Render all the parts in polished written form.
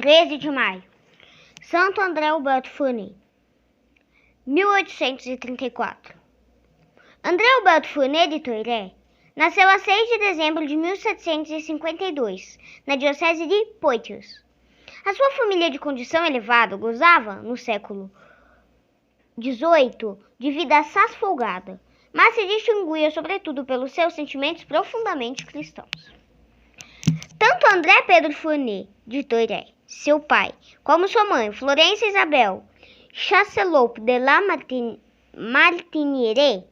13 de maio. Santo André Alberto Fournet, 1834. André Alberto Fournet de Toiré nasceu a 6 de dezembro de 1752, na diocese de Poitiers. A sua família de condição elevada gozava, no século XVIII, de vida assaz folgada, mas se distinguia sobretudo pelos seus sentimentos profundamente cristãos. Tanto André Pedro Fournet de Toiré, seu pai, como sua mãe, Florência Isabel Chasseloup de la Martinière,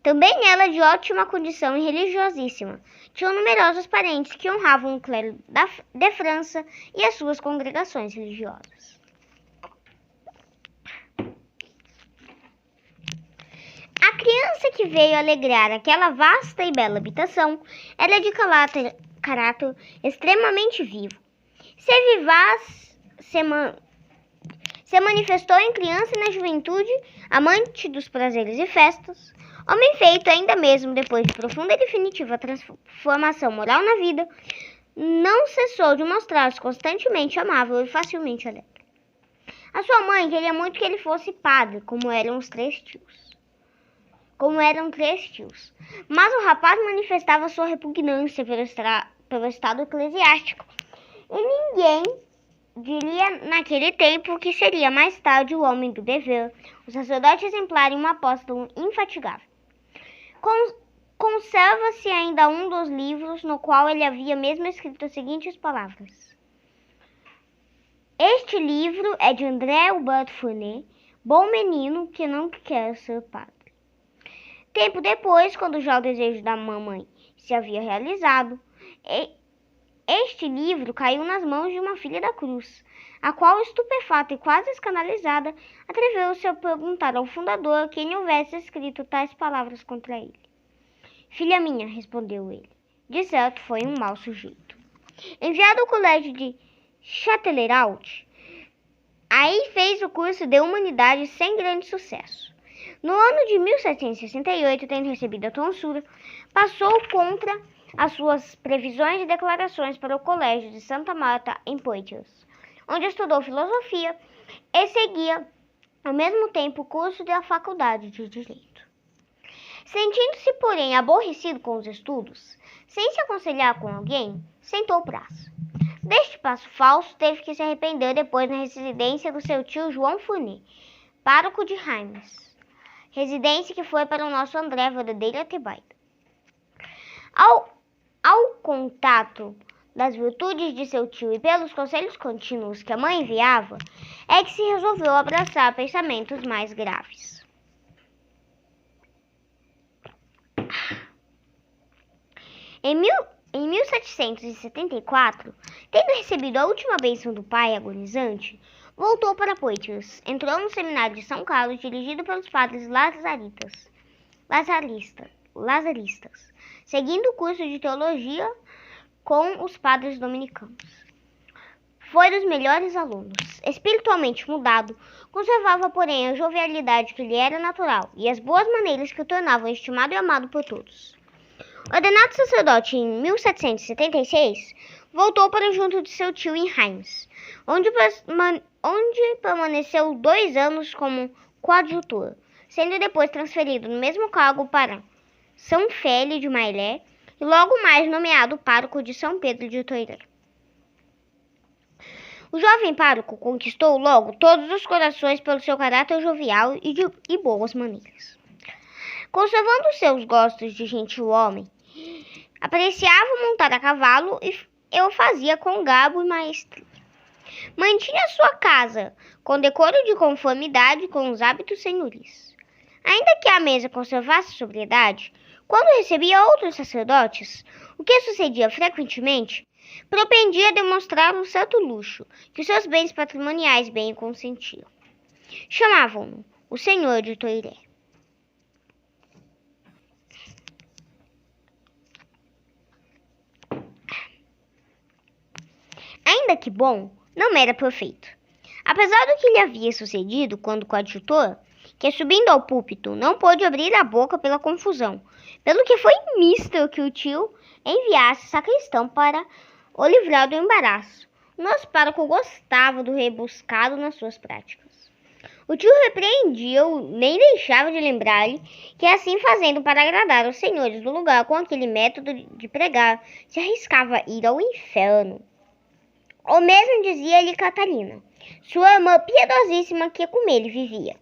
também ela de ótima condição e religiosíssima, tinham numerosos parentes que honravam o clero de França e as suas congregações religiosas. A criança que veio alegrar aquela vasta e bela habitação era de caráter extremamente vivo. Ser vivaz se manifestou em criança e na juventude, amante dos prazeres e festas, homem feito ainda mesmo depois de profunda e definitiva transformação moral na vida, não cessou de mostrar-se constantemente amável e facilmente alegre. A sua mãe queria muito que ele fosse padre, como eram três tios. Mas o rapaz manifestava sua repugnância pelo estado eclesiástico, e ninguém diria naquele tempo que seria mais tarde o homem do dever, o sacerdote exemplar e um apóstolo infatigável. Conserva-se ainda um dos livros no qual ele havia mesmo escrito as seguintes palavras: Este livro é de André Alberto Fournet, bom menino que não quer ser padre. Tempo depois, quando já o desejo da mamãe se havia realizado, este livro caiu nas mãos de uma filha da cruz, a qual, estupefata e quase escandalizada, atreveu-se a perguntar ao fundador quem houvesse escrito tais palavras contra ele. Filha minha, respondeu ele, de certo foi um mau sujeito. Enviado ao colégio de Châtellerault, aí fez o curso de humanidades sem grande sucesso. No ano de 1768, tendo recebido a tonsura, passou contra as suas previsões e declarações para o colégio de Santa Marta, em Poitiers, onde estudou filosofia e seguia, ao mesmo tempo, o curso da faculdade de Direito. Sentindo-se, porém, aborrecido com os estudos, sem se aconselhar com alguém, sentou o braço. Deste passo falso, teve que se arrepender depois na residência do seu tio João Fournet, pároco de Reims, residência que foi para o nosso André verdadeira tebaida. Ao contato das virtudes de seu tio e pelos conselhos contínuos que a mãe enviava, é que se resolveu abraçar pensamentos mais graves. Em 1774, tendo recebido a última bênção do pai agonizante, voltou para Poitiers, entrou no seminário de São Carlos, dirigido pelos padres lazaristas, seguindo o curso de teologia com os padres dominicanos. Foi dos melhores alunos. Espiritualmente mudado, conservava, porém, a jovialidade que lhe era natural e as boas maneiras que o tornavam estimado e amado por todos. Ordenado sacerdote em 1776, voltou para junto de seu tio em Reims, onde permaneceu 2 anos como coadjutor, sendo depois transferido no mesmo cargo para São Félix de Maillé e logo mais nomeado pároco de São Pedro de Toiré. O jovem pároco conquistou logo todos os corações pelo seu caráter jovial e boas maneiras. Conservando seus gostos de gentil homem, apreciava montar a cavalo e o fazia com garbo e maestria. Mantinha sua casa com decoro de conformidade com os hábitos senhoris. Ainda que a mesa conservasse sobriedade, quando recebia outros sacerdotes, o que sucedia frequentemente, propendia a demonstrar um certo luxo, que seus bens patrimoniais bem o consentiam. Chamavam-no o Senhor de Toiré. Ainda que bom, não era perfeito. Apesar do que lhe havia sucedido quando coadjutor, que subindo ao púlpito não pôde abrir a boca pela confusão, pelo que foi mister que o tio enviasse sacristão para o livrar do embaraço. Nosso pároco gostava do rebuscado nas suas práticas. O tio repreendia-o, nem deixava de lembrar-lhe que, assim fazendo para agradar os senhores do lugar com aquele método de pregar, se arriscava a ir ao inferno. O mesmo dizia-lhe Catarina, sua irmã piedosíssima que com ele vivia.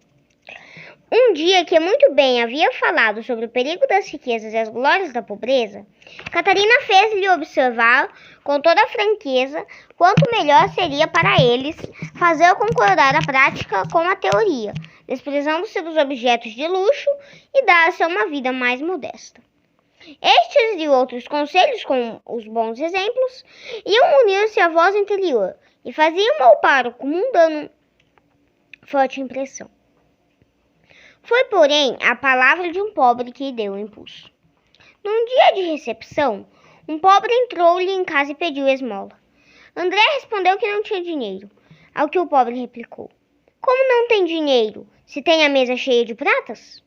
Um dia que muito bem havia falado sobre o perigo das riquezas e as glórias da pobreza, Catarina fez-lhe observar com toda a franqueza quanto melhor seria para eles fazer concordar a prática com a teoria, desprezando-se dos objetos de luxo e dar-se a uma vida mais modesta. Estes e outros conselhos, com os bons exemplos, iam unir-se à voz interior e faziam ao pároco mundano forte impressão. Foi, porém, a palavra de um pobre que lhe deu o impulso. Num dia de recepção, um pobre entrou-lhe em casa e pediu esmola. André respondeu que não tinha dinheiro, ao que o pobre replicou: como não tem dinheiro, se tem a mesa cheia de pratas?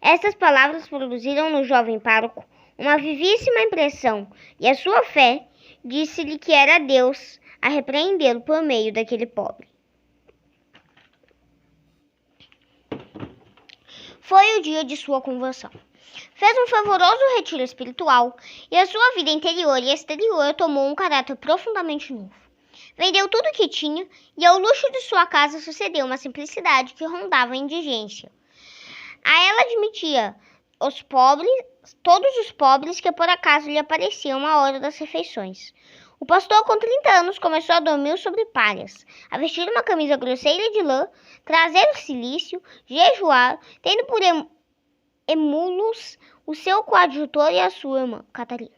Estas palavras produziram no jovem pároco uma vivíssima impressão, e a sua fé disse-lhe que era Deus a repreendê-lo por meio daquele pobre. Foi o dia de sua conversão. Fez um fervoroso retiro espiritual e a sua vida interior e exterior tomou um caráter profundamente novo. Vendeu tudo o que tinha e ao luxo de sua casa sucedeu uma simplicidade que rondava a indigência. A ela admitia todos os pobres que por acaso lhe apareciam à hora das refeições. O pastor, com 30 anos, começou a dormir sobre palhas, a vestir uma camisa grosseira de lã, trazer o cilício, jejuar, tendo por emulos o seu coadjutor e a sua irmã, Catarina.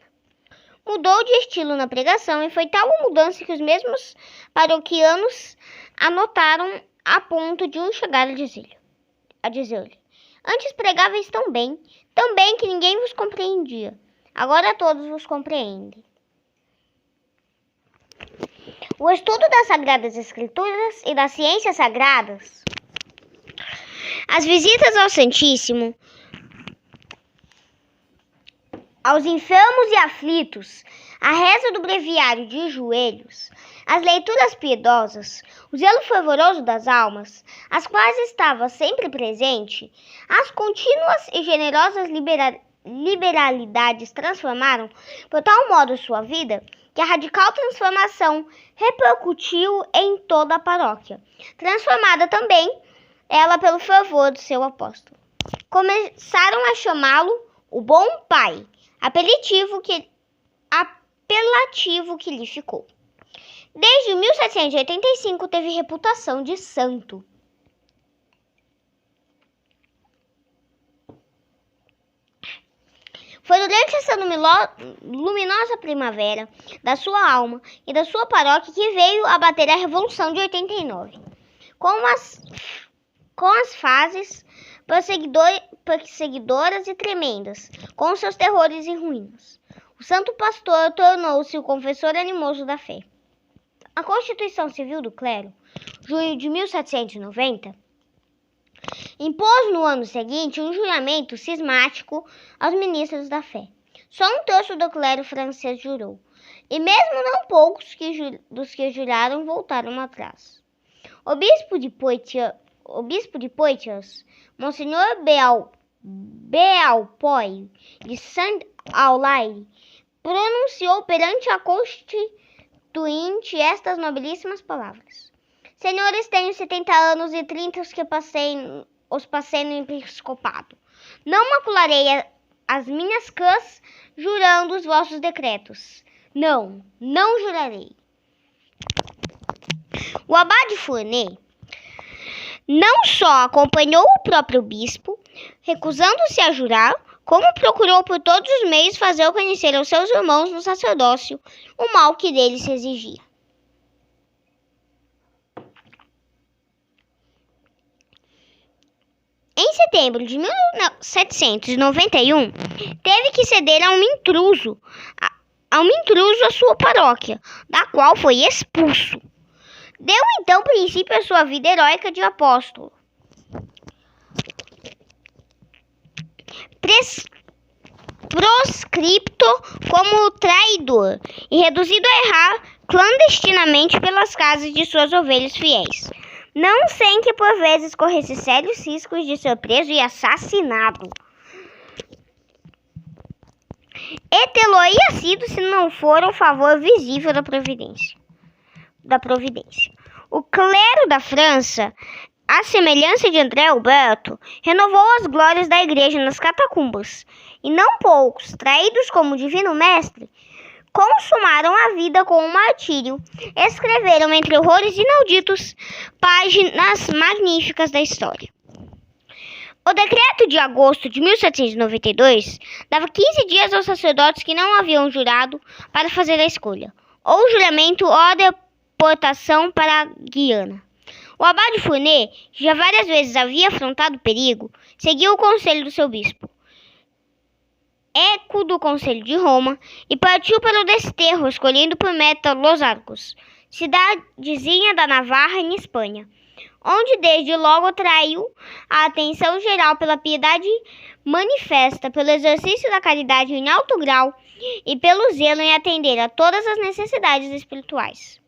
Mudou de estilo na pregação e foi tal a mudança que os mesmos paroquianos anotaram a ponto de um chegar a dizer-lhe: antes pregáveis tão bem que ninguém vos compreendia. Agora todos vos compreendem. O estudo das Sagradas Escrituras e das ciências sagradas, as visitas ao Santíssimo, aos enfermos e aflitos, a reza do breviário de joelhos, as leituras piedosas, o zelo fervoroso das almas, as quais estava sempre presente, as contínuas e generosas liberalidades transformaram por tal modo sua vida que a radical transformação repercutiu em toda a paróquia, transformada também ela pelo fervor do seu apóstolo. Começaram a chamá-lo o Bom Pai, apelativo que lhe ficou. Desde 1785 teve reputação de santo. Foi durante essa luminosa primavera da sua alma e da sua paróquia que veio a bater a Revolução de 89, com as fases perseguidoras e tremendas, com seus terrores e ruínas. O santo pastor tornou-se o confessor animoso da fé. A Constituição Civil do Clero, junho de 1790, impôs no ano seguinte um juramento cismático aos ministros da fé. Só um terço do clero francês jurou, e mesmo não poucos dos que juraram voltaram atrás. O bispo de Poitiers, Monsenhor Beaupuy de Saint-Aulaire, pronunciou perante a Constituinte estas nobilíssimas palavras: senhores, tenho 70 anos e 30 os passei no episcopado. Não macularei as minhas cãs jurando os vossos decretos. Não jurarei. O abade Fournet não só acompanhou o próprio bispo, recusando-se a jurar, como procurou por todos os meios fazer conhecer aos seus irmãos no sacerdócio o mal que dele se exigia. Em setembro de 1791, teve que ceder a um intruso à sua paróquia, da qual foi expulso. Deu então princípio à sua vida heróica de apóstolo. Proscripto como traidor e reduzido a errar clandestinamente pelas casas de suas ovelhas fiéis, não sem que por vezes corresse sérios riscos de ser preso e assassinado. E tê-lo-ia sido se não for o favor visível da providência. O clero da França, à semelhança de André Alberto, renovou as glórias da igreja nas catacumbas, e não poucos, traídos como divino mestre, consumaram a vida com o martírio, escreveram entre horrores inauditos páginas magníficas da história. O decreto de agosto de 1792 dava 15 dias aos sacerdotes que não haviam jurado para fazer a escolha, ou juramento ou deportação para a Guiana. O abade Fournet, que já várias vezes havia afrontado perigo, seguiu o conselho do seu bispo, eco do Conselho de Roma, e partiu para o desterro, escolhendo por meta Los Arcos, cidadezinha da Navarra, em Espanha, onde desde logo atraiu a atenção geral pela piedade manifesta, pelo exercício da caridade em alto grau e pelo zelo em atender a todas as necessidades espirituais.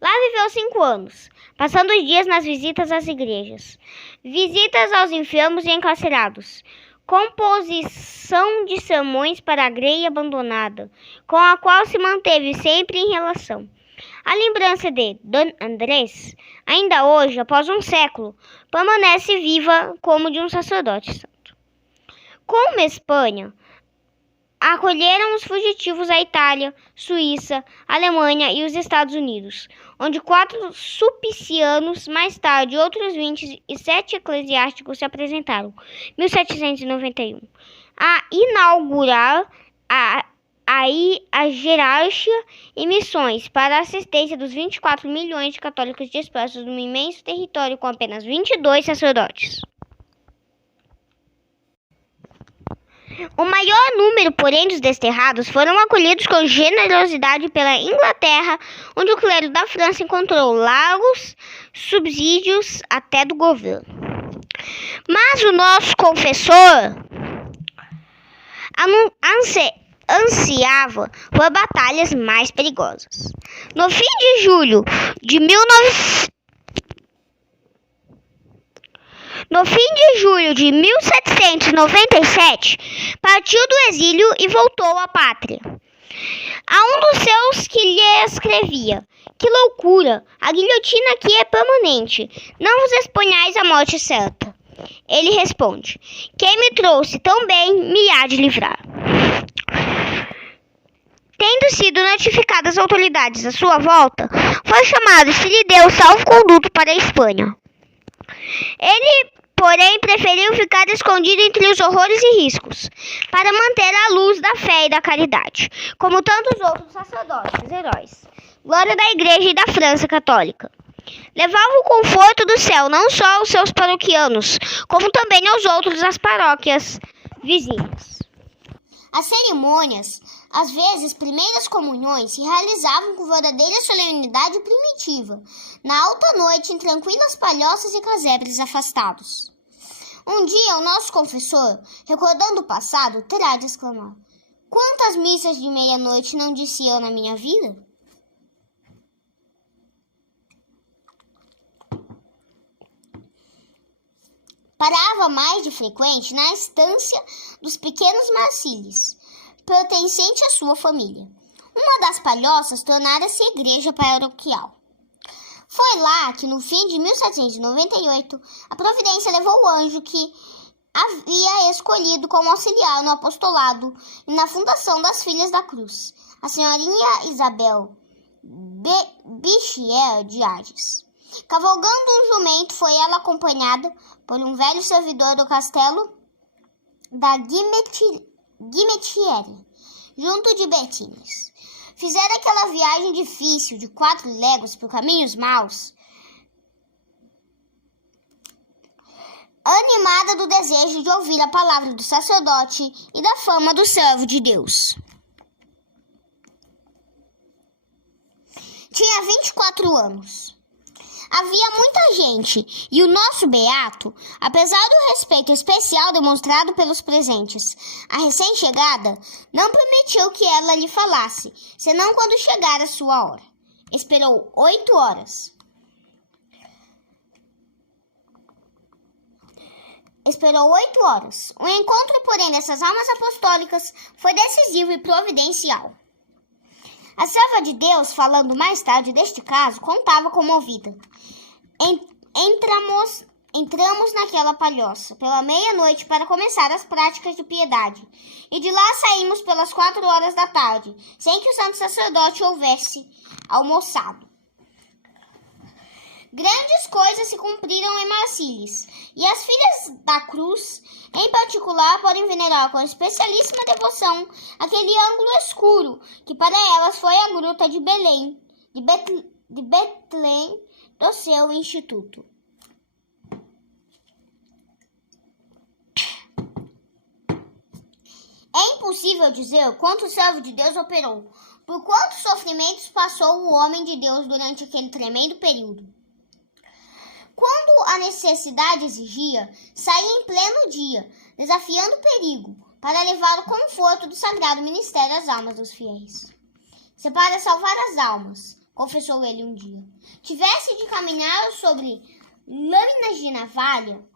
Lá viveu 5 anos, passando os dias nas visitas às igrejas, visitas aos enfermos e encarcerados, composição de sermões para a grei abandonada, com a qual se manteve sempre em relação. A lembrança de Don Andrés, ainda hoje, após um século, permanece viva como de um sacerdote santo. Como Espanha, acolheram os fugitivos à Itália, Suíça, Alemanha e os Estados Unidos, onde 4 sulpicianos, mais tarde outros 27 eclesiásticos se apresentaram, 1791, a inaugurar a hierarquia e missões para a assistência dos 24 milhões de católicos dispersos num imenso território com apenas 22 sacerdotes. O maior número, porém, dos desterrados foram acolhidos com generosidade pela Inglaterra, onde o clero da França encontrou largos subsídios até do governo. Mas o nosso confessor ansiava por batalhas mais perigosas. No fim de julho de 1797, partiu do exílio e voltou à pátria. A um dos seus que lhe escrevia: "Que loucura! A guilhotina aqui é permanente. Não vos exponhais à morte certa." Ele responde: "Quem me trouxe tão bem me há de livrar." Tendo sido notificadas as autoridades à sua volta, foi chamado e se lhe deu salvo-conduto para a Espanha. Ele, porém, preferiu ficar escondido entre os horrores e riscos, para manter a luz da fé e da caridade, como tantos outros sacerdotes, heróis, glória da Igreja e da França católica. Levava o conforto do céu não só aos seus paroquianos, como também aos outros das paróquias vizinhas. As cerimônias, às vezes primeiras comunhões, se realizavam com verdadeira solenidade primitiva, na alta noite, em tranquilas palhoças e casebres afastados. Um dia, o nosso confessor, recordando o passado, terá de exclamar: "Quantas missas de meia-noite não disse eu na minha vida?" Parava mais de frequente na estância dos pequenos Marcílios, pertencente à sua família. Uma das palhoças tornara-se igreja paroquial. Foi lá que, no fim de 1798, a providência levou o anjo que havia escolhido como auxiliar no apostolado e na fundação das Filhas da Cruz, a senhorinha Isabel Bichier de Ades. Cavalgando um jumento, foi ela acompanhada por um velho servidor do castelo da Guimetiere, junto de Betines. Fizeram aquela viagem difícil de 4 léguas por caminhos maus, animada do desejo de ouvir a palavra do sacerdote e da fama do servo de Deus. Tinha 24 anos. Havia muita gente, e o nosso beato, apesar do respeito especial demonstrado pelos presentes, a recém-chegada, não permitiu que ela lhe falasse, senão quando chegar a sua hora. esperou 8 horas. O encontro, porém, dessas almas apostólicas foi decisivo e providencial. A serva de Deus, falando mais tarde deste caso, contava comovida. Entramos naquela palhoça pela meia-noite para começar as práticas de piedade, e de lá saímos pelas 4 horas da tarde, sem que o santo sacerdote houvesse almoçado. Grandes coisas se cumpriram em Marcílies, e as filhas da cruz, em particular, podem venerar com especialíssima devoção aquele ângulo escuro que para elas foi a gruta de Betlém do seu instituto. É impossível dizer quanto o servo de Deus operou, por quantos sofrimentos passou o homem de Deus durante aquele tremendo período. Quando a necessidade exigia, saía em pleno dia, desafiando o perigo, para levar o conforto do sagrado ministério às almas dos fiéis. Se para salvar as almas, confessou ele um dia, tivesse de caminhar sobre lâminas de navalha,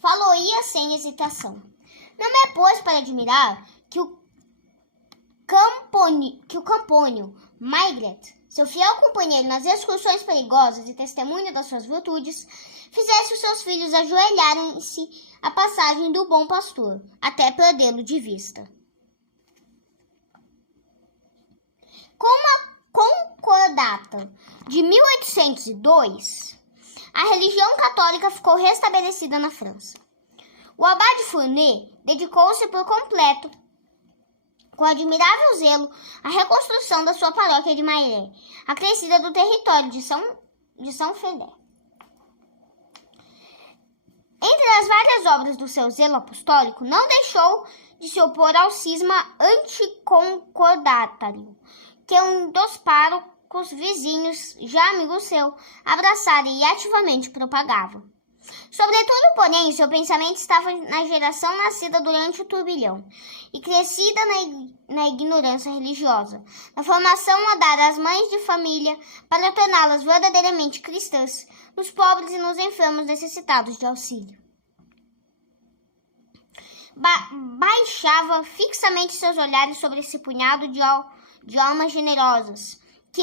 falou-ia sem hesitação. Não é, pois, para admirar que o Campônio Maigret, seu fiel companheiro nas excursões perigosas e testemunho das suas virtudes, fizesse os seus filhos ajoelharem-se à passagem do bom pastor, até perdê-lo de vista. Com a concordata de 1802, a religião católica ficou restabelecida na França. O abade Fournet dedicou-se por completo, com admirável zelo, à reconstrução da sua paróquia de Maillé, acrescida do território de São Félix. Entre as várias obras do seu zelo apostólico, não deixou de se opor ao cisma anticoncordatário, que um dos párocos vizinhos, já amigo seu, abraçara e ativamente propagava. Sobretudo, porém, seu pensamento estava na geração nascida durante o turbilhão e crescida na ignorância religiosa, na formação a dar às mães de família para torná-las verdadeiramente cristãs, nos pobres e nos enfermos necessitados de auxílio. Baixava fixamente seus olhares sobre esse punhado de almas generosas, que,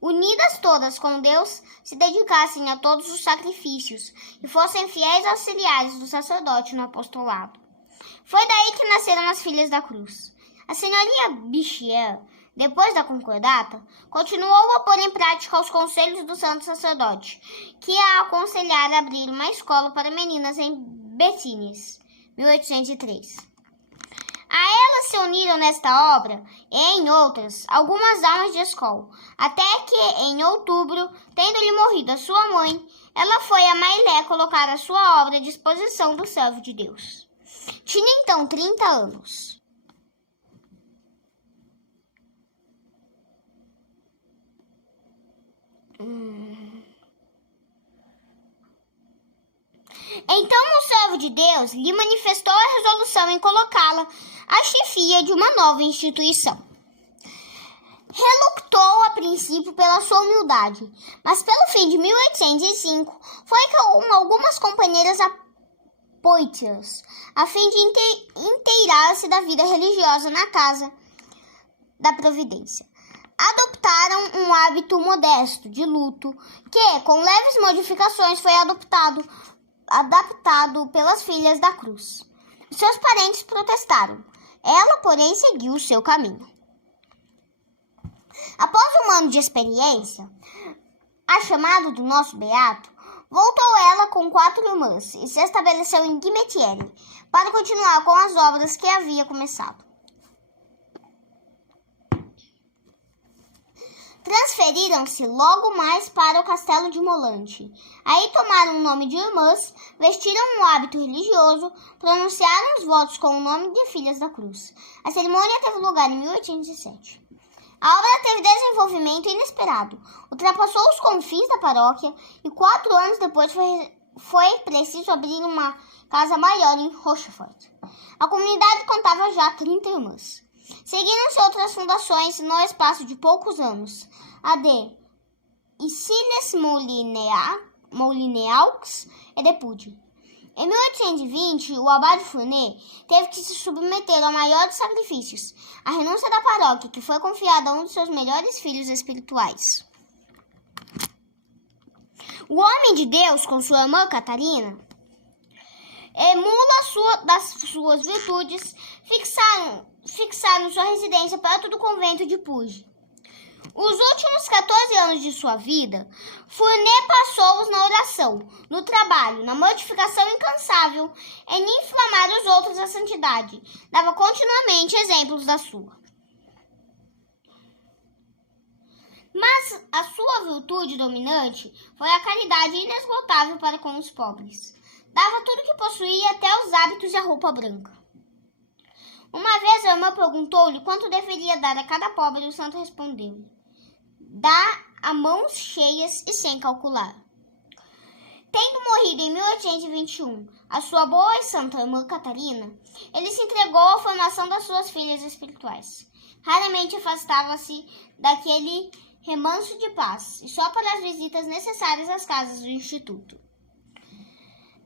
unidas todas com Deus, se dedicassem a todos os sacrifícios e fossem fiéis auxiliares do sacerdote no apostolado. Foi daí que nasceram as filhas da cruz. A senhorinha Bichier, depois da concordata, continuou a pôr em prática os conselhos do santo sacerdote, que a aconselhara a abrir uma escola para meninas em Béthines, 1803. A ela se uniram nesta obra, e em outras, algumas almas de escola, até que, em outubro, tendo-lhe morrido a sua mãe, ela foi a Maillé colocar a sua obra à disposição do servo de Deus. Tinha então 30 anos. Então o servo de Deus lhe manifestou a resolução em colocá-la à chefia de uma nova instituição. Reluctou a princípio pela sua humildade, mas pelo fim de 1805 foi com algumas companheiras apóitas, a fim de inteirar-se da vida religiosa na casa da providência. Adoptaram um hábito modesto de luto que, com leves modificações, foi adaptado pelas filhas da cruz. Seus parentes protestaram. Ela, porém, seguiu o seu caminho. Após um ano de experiência, a chamado do nosso beato, voltou ela com 4 irmãs e se estabeleceu em Guimetiere para continuar com as obras que havia começado. Transferiram-se logo mais para o castelo de Molante. Aí tomaram o nome de irmãs, vestiram um hábito religioso, pronunciaram os votos com o nome de filhas da cruz. A cerimônia teve lugar em 1807. A obra teve desenvolvimento inesperado, ultrapassou os confins da paróquia e 4 anos depois foi preciso abrir uma casa maior em Rochefort. A comunidade contava já 30 irmãs. Seguiram-se outras fundações no espaço de poucos anos. A de e Siles Molineaux e Depude. Em 1820, o abade Fournet teve que se submeter ao maior dos sacrifícios, a renúncia da paróquia, que foi confiada a um dos seus melhores filhos espirituais. O homem de Deus, com sua irmã Catarina, emula das suas virtudes, fixaram sua residência perto do convento de Puy. Os últimos 14 anos de sua vida, Fournet passou-os na oração, no trabalho, na mortificação incansável, em inflamar os outros à santidade. Dava continuamente exemplos da sua. Mas a sua virtude dominante foi a caridade inesgotável para com os pobres. Dava tudo que possuía, até os hábitos e a roupa branca. Uma vez a irmã perguntou-lhe quanto deveria dar a cada pobre, e o santo respondeu-lhe: dá a mãos cheias e sem calcular. Tendo morrido em 1821 a sua boa e santa irmã Catarina, ele se entregou à formação das suas filhas espirituais. Raramente afastava-se daquele remanso de paz, e só para as visitas necessárias às casas do instituto.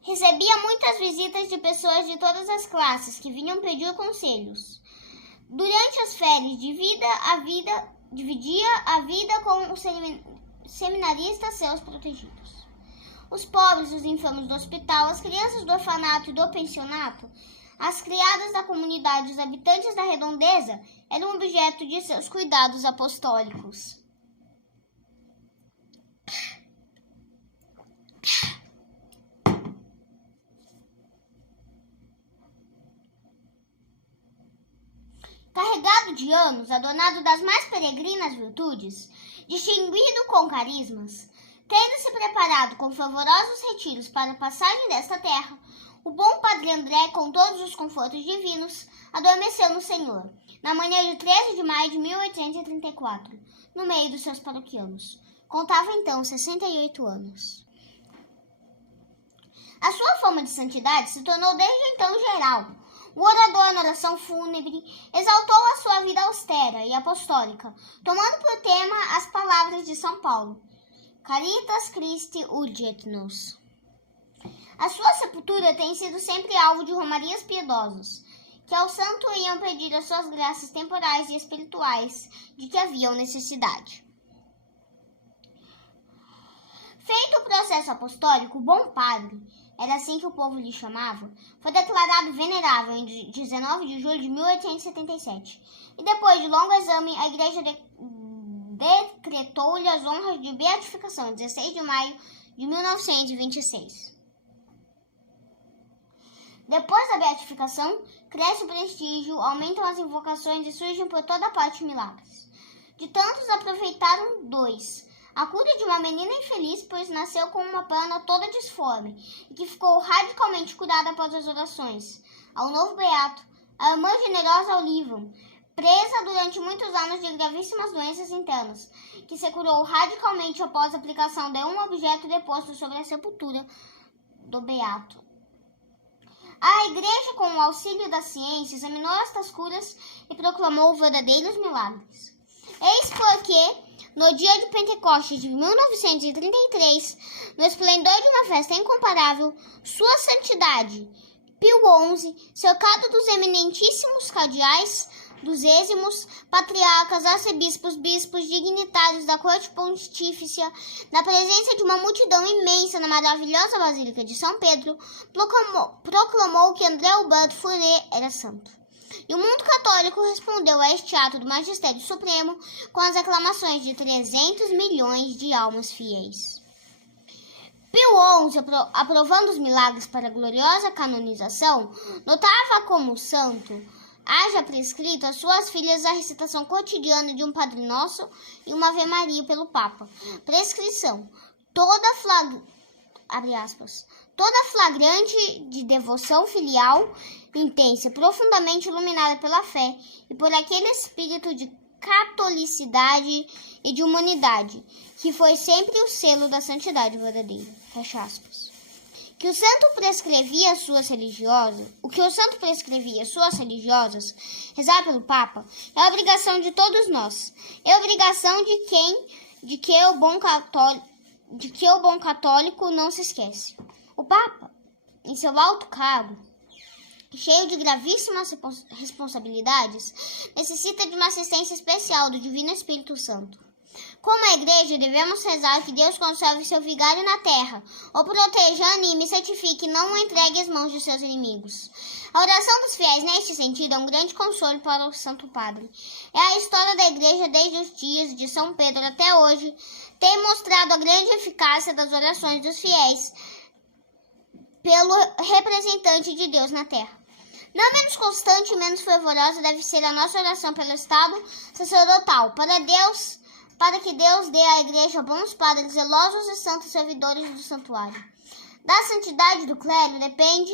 Recebia muitas visitas de pessoas de todas as classes que vinham pedir conselhos. Durante as férias, dividia a vida com os seminaristas seus protegidos. Os pobres, os enfermos do hospital, as crianças do orfanato e do pensionato, as criadas da comunidade, os habitantes da redondeza, eram objeto de seus cuidados apostólicos. Carregado de anos, adornado das mais peregrinas virtudes, distinguido com carismas, tendo-se preparado com fervorosos retiros para a passagem desta terra, o bom padre André, com todos os confortos divinos, adormeceu no Senhor, na manhã de 13 de maio de 1834, no meio dos seus paroquianos. Contava então 68 anos. A sua fama de santidade se tornou desde então geral. O orador, na oração fúnebre, exaltou a sua vida austera e apostólica, tomando por tema as palavras de São Paulo: Caritas Christi urget nos. A sua sepultura tem sido sempre alvo de romarias piedosas, que ao santo iam pedir as suas graças temporais e espirituais de que haviam necessidade. Feito o processo apostólico, o bom padre, era assim que o povo lhe chamava, foi declarado venerável em 19 de julho de 1877. E depois de longo exame, a igreja decretou-lhe as honras de beatificação em 16 de maio de 1926. Depois da beatificação, cresce o prestígio, aumentam as invocações e surgem por toda parte milagres. De tantos aproveitaram 2. A cura de uma menina infeliz, pois nasceu com uma perna toda disforme e que ficou radicalmente curada após as orações. Ao novo beato, a irmã generosa Olívio, presa durante muitos anos de gravíssimas doenças internas, que se curou radicalmente após a aplicação de um objeto deposto sobre a sepultura do beato. A igreja, com o auxílio da ciência, examinou estas curas e proclamou verdadeiros milagres. Eis porque, no dia de Pentecostes de 1933, no esplendor de uma festa incomparável, sua santidade, Pio XI, cercado dos eminentíssimos cardeais, dos êximos, patriarcas, arcebispos, bispos, dignitários da corte pontifícia, na presença de uma multidão imensa na maravilhosa Basílica de São Pedro, proclamou que André Alberto Fournet era santo. E o mundo católico respondeu a este ato do Magistério Supremo com as aclamações de 300 milhões de almas fiéis. Pio XI, aprovando os milagres para a gloriosa canonização, notava como santo haja prescrito às suas filhas a recitação cotidiana de um Padre Nosso e uma Ave Maria pelo Papa. Prescrição, toda flagrante de devoção filial, intensa, profundamente iluminada pela fé e por aquele espírito de catolicidade e de humanidade, que foi sempre o selo da santidade verdadeira. Fecha aspas. O que o santo prescrevia às suas religiosas, rezar pelo Papa, é a obrigação de todos nós. É a obrigação de quem de que o bom católico não se esquece. O Papa, em seu alto cargo, cheio de gravíssimas responsabilidades, necessita de uma assistência especial do Divino Espírito Santo. Como a Igreja, devemos rezar que Deus conserve seu vigário na terra, o proteja, anime e santifique e não o entregue às mãos de seus inimigos. A oração dos fiéis neste sentido é um grande consolo para o Santo Padre. É a história da Igreja desde os dias de São Pedro até hoje, tem mostrado a grande eficácia das orações dos fiéis pelo representante de Deus na terra. Não menos constante e menos fervorosa deve ser a nossa oração pelo Estado sacerdotal, para que Deus dê à Igreja bons padres zelosos e santos servidores do santuário. Da santidade do clero depende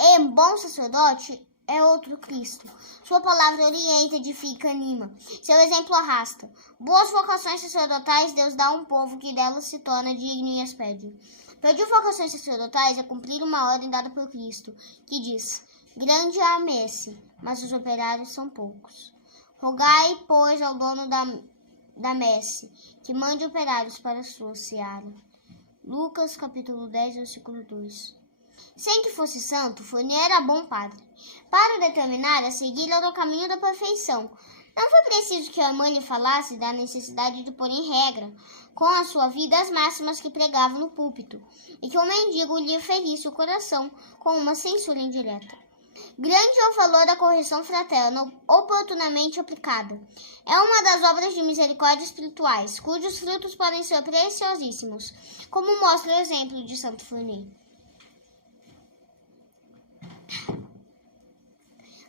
em bom sacerdote é outro Cristo. Sua palavra orienta, edifica, anima. Seu exemplo arrasta. Boas vocações sacerdotais Deus dá a um povo que delas se torna digno e expede. Pedir vocações sacerdotais é cumprir uma ordem dada por Cristo, que diz: grande é a messe, mas os operários são poucos. Rogai, pois, ao dono da messe, que mande operários para a sua seara. Lucas, capítulo 10, versículo 2. Sem que fosse santo, Fournier era bom padre. Para o determinar a seguir ao caminho da perfeição, não foi preciso que a irmã lhe falasse da necessidade de pôr em regra, com a sua vida, as máximas que pregava no púlpito, e que o mendigo lhe ferisse o coração com uma censura indireta. Grande é o valor da correção fraterna oportunamente aplicada. É uma das obras de misericórdia espirituais, cujos frutos podem ser preciosíssimos, como mostra o exemplo de Santo Fournier.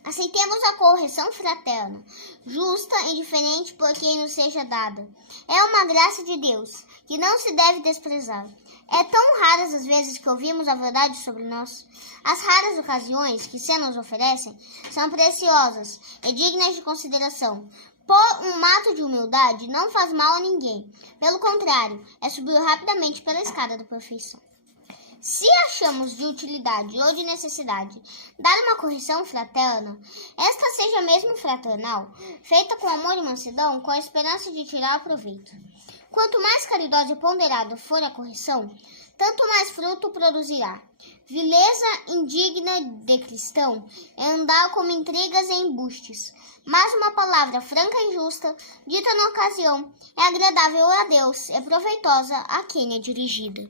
Aceitemos a correção fraterna, justa e indiferente por quem nos seja dada. É uma graça de Deus, que não se deve desprezar. É tão raras as vezes que ouvimos a verdade sobre nós. As raras ocasiões que se nos oferecem são preciosas e dignas de consideração. Por um ato de humildade não faz mal a ninguém. Pelo contrário, é subir rapidamente pela escada da perfeição. Se achamos de utilidade ou de necessidade dar uma correção fraterna, esta seja mesmo fraternal, feita com amor e mansidão, com a esperança de tirar proveito. Quanto mais caridosa e ponderada for a correção, tanto mais fruto produzirá. Vileza indigna de cristão é andar como intrigas e embustes, mas uma palavra franca e justa, dita na ocasião, é agradável a Deus e proveitosa a quem é dirigida.